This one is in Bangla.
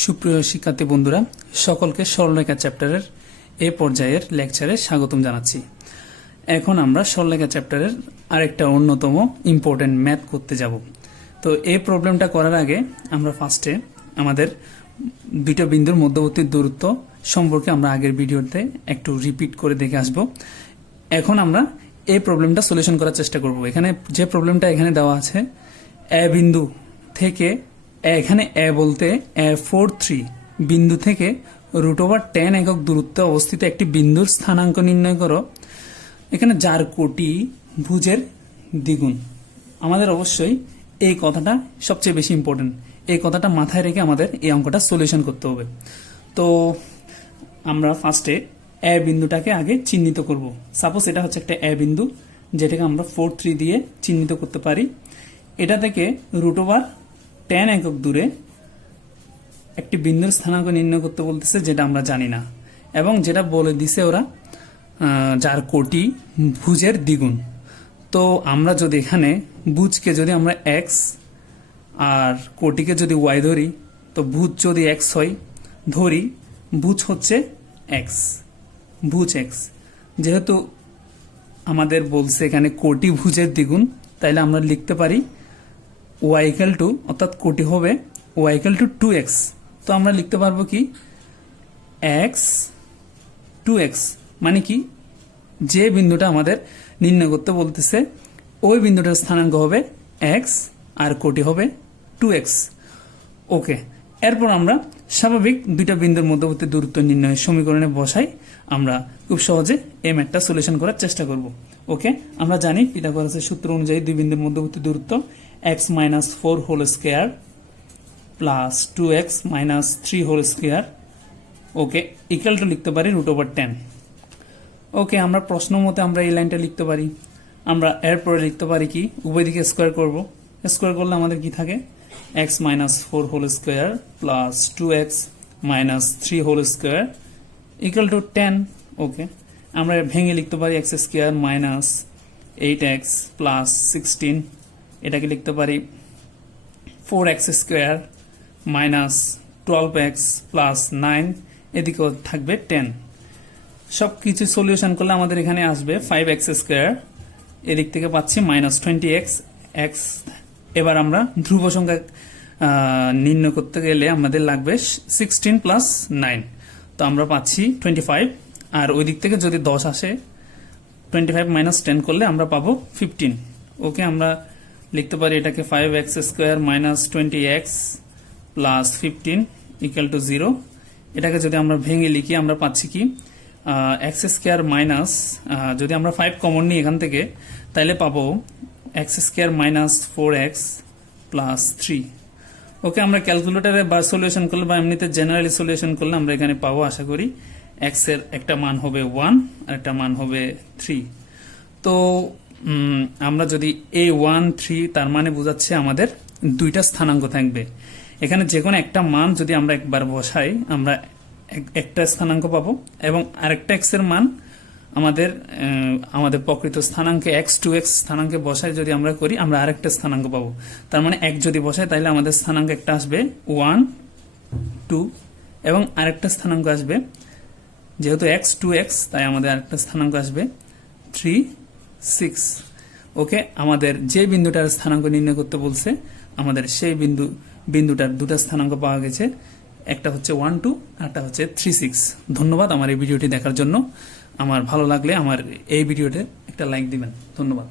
সুপ্রিয় শিক্ষার্থী বন্ধুরা, সকলকে সরলরেখা চ্যাপ্টারের এ পর্যায়ের লেকচারে স্বাগতম জানাচ্ছি। এখন আমরা সরলরেখা চ্যাপ্টারের আরেকটা অন্যতম ইম্পর্টেন্ট ম্যাথ করতে যাব। তো এই প্রবলেমটা করার আগে আমরা ফার্স্টে আমাদের দুইটা বিন্দুর মধ্যবর্তী দূরত্ব সম্পর্কে আমরা আগের ভিডিওতে একটু রিপিট করে দেখে আসব। এখন আমরা এই প্রবলেমটা সলিউশন করার চেষ্টা করব। এখানে যে প্রবলেমটা এখানে দেওয়া আছে, এ বিন্দু থেকে এখানে এ বলতে এ ফোর থ্রি বিন্দু থেকে রুট ওভার টেন একক দূরত্বে অবস্থিত একটি বিন্দুর স্থানাঙ্ক নির্ণয় করো। এখানে যার কোটি ভুজের দ্বিগুণ। আমাদের অবশ্যই এই কথাটা সবচেয়ে বেশি ইম্পর্টেন্ট এই কথাটা মাথায় রেখে আমাদের এই অঙ্কটা সলিউশন করতে হবে। তো আমরা ফার্স্টে এ বিন্দুটাকে আগে চিহ্নিত করব। সাপোজ এটা হচ্ছে একটা এ বিন্দু, যেটাকে আমরা ফোর থ্রি দিয়ে চিহ্নিত করতে পারি। এটা থেকে রুট ওভার টেন একক দূরে একটি বিন্দুর স্থানাঙ্ক নির্ণয় করতে বলতেছে, যেটা আমরা জানি না। এবং যেটা বলে দিছে ওরা যার কোটি ভুজের দ্বিগুণ। তো আমরা যদি এখানে ভুজকে যদি আমরা এক্স আর কোটিকে যদি ওয়াই ধরি, তো ভুজ যদি এক্স হয়, ধরি ভুজ হচ্ছে এক্স ভুজ এক্স যেহেতু আমাদের বলছে এখানে কোটি ভুজের দ্বিগুণ, তাইলে আমরা লিখতে পারি ওয়াইকাল টু অর্থাৎ কোটি হবে ওয়াইকাল টু টু এক্স তো আমরা লিখতে পারব কি? এক্স টু এক্স মানে কি? যে বিন্দুটা আমাদের নির্ণয় করতে বলতেছে, ওই বিন্দুটার স্থানাঙ্ক হবে এক্স আর কোটি হবে টু এক্স ওকে এরপর আমরা স্বাভাবিক দুইটা বিন্দুর মধ্যবর্তী দূরত্ব নির্ণয়ের সমীকরণে বসাই, আমরা খুব সহজে এই ম্যাথটা সলিউশন করার চেষ্টা করব। ওকে আমরা জানি পিথাগোরাসের সূত্র অনুযায়ী দুই বিন্দুর মধ্যবর্তী দূরত্ব x minus four whole square plus two x minus three whole square okay equal to লিখতে পারি রুট ওভার টেন ওকে আমরা প্রশ্ন মতে আমরা এই লাইনটা লিখতে পারি। আমরা এরপরে লিখতে পারি কি, উভয় দিকে স্কোয়ার করব। স্কোয়ার করলে আমাদের কি থাকে? X minus four whole square plus two x minus three whole square equal to ten okay আমরা ভেঙে লিখতে পারি x square minus eight x plus sixteen এটাকে লিখতে পারি four x square minus twelve x plus nine এদিকেও থাকবে টেন সব কিছু সলিউশন করলে আমাদের এখানে আসবে ফাইভ এক্স স্কোয়ার এদিক থেকে পাচ্ছি মাইনাস টোয়েন্টি এক্স এক্স এবার আমরা ধ্রুব সংখ্যা নির্ণয় করতে গেলে আমাদের লাগবে সিক্সটিন প্লাস নাইন তো আমরা পাচ্ছি টোয়েন্টি ফাইভ আর ওই দিক থেকে যদি দশ আসে টোয়েন্টি ফাইভ মাইনাস টেন করলে আমরা পাবো ফিফটিন ওকে, আমরা লিখতে পারি এটাকে five x square minus twenty x plus fifteen equal to zero এটাকে যদি আমরা ভেঙে লিখি, আমরা পাচ্ছি কি? এক্স স্কোয়ার মাইনাস যদি আমরা ফাইভ কমন নিই এখান থেকে তাহলে পাবো x square minus four x plus three okay, আমরা ক্যালকুলেটারে বা সলিউশন করলে বা এমনিতে জেনারেলি সলিউশন করলে আমরা এখানে পাবো, আশা করি এক্সের একটা মান হবে ওয়ান আর একটা মান হবে থ্রি তো আমরা যদি এ ওয়ান থ্রি তার মানে বোঝাচ্ছে আমাদের দুইটা স্থানাঙ্ক থাকবে। এখানে যে কোনো একটা মান যদি আমরা একবার বসাই, আমরা এক- একটা স্থানাঙ্ক পাবো এবং আরেকটা এক্সের মান আমাদের আমাদের প্রকৃত স্থানাঙ্কে এক্স টু এক্স স্থানাঙ্কে বসাই যদি আমরা করি, আমরা আরেকটা স্থানাঙ্ক পাবো। তার মানে এক যদি বসাই তাহলে আমাদের স্থানাঙ্ক একটা আসবে ওয়ান টু এবং আরেকটা স্থানাঙ্ক আসবে, যেহেতু এক্স টু এক্স তাই আমাদের আরেকটা স্থানাঙ্ক আসবে থ্রি সিক্স। ওকে? আমাদের যে বিন্দুটার স্থানাঙ্ক নির্ণয় করতে বলছে, আমাদের সেই বিন্দু, বিন্দুটার দুটা স্থানাঙ্ক পাওয়া গেছে। একটা হচ্ছে ওয়ান, টু একটা হচ্ছে থ্রি, সিক্স। ধন্যবাদ আমার এই ভিডিওটি দেখার জন্য। আমার ভালো লাগলে আমার এই ভিডিওতে একটা লাইক দিবেন। ধন্যবাদ।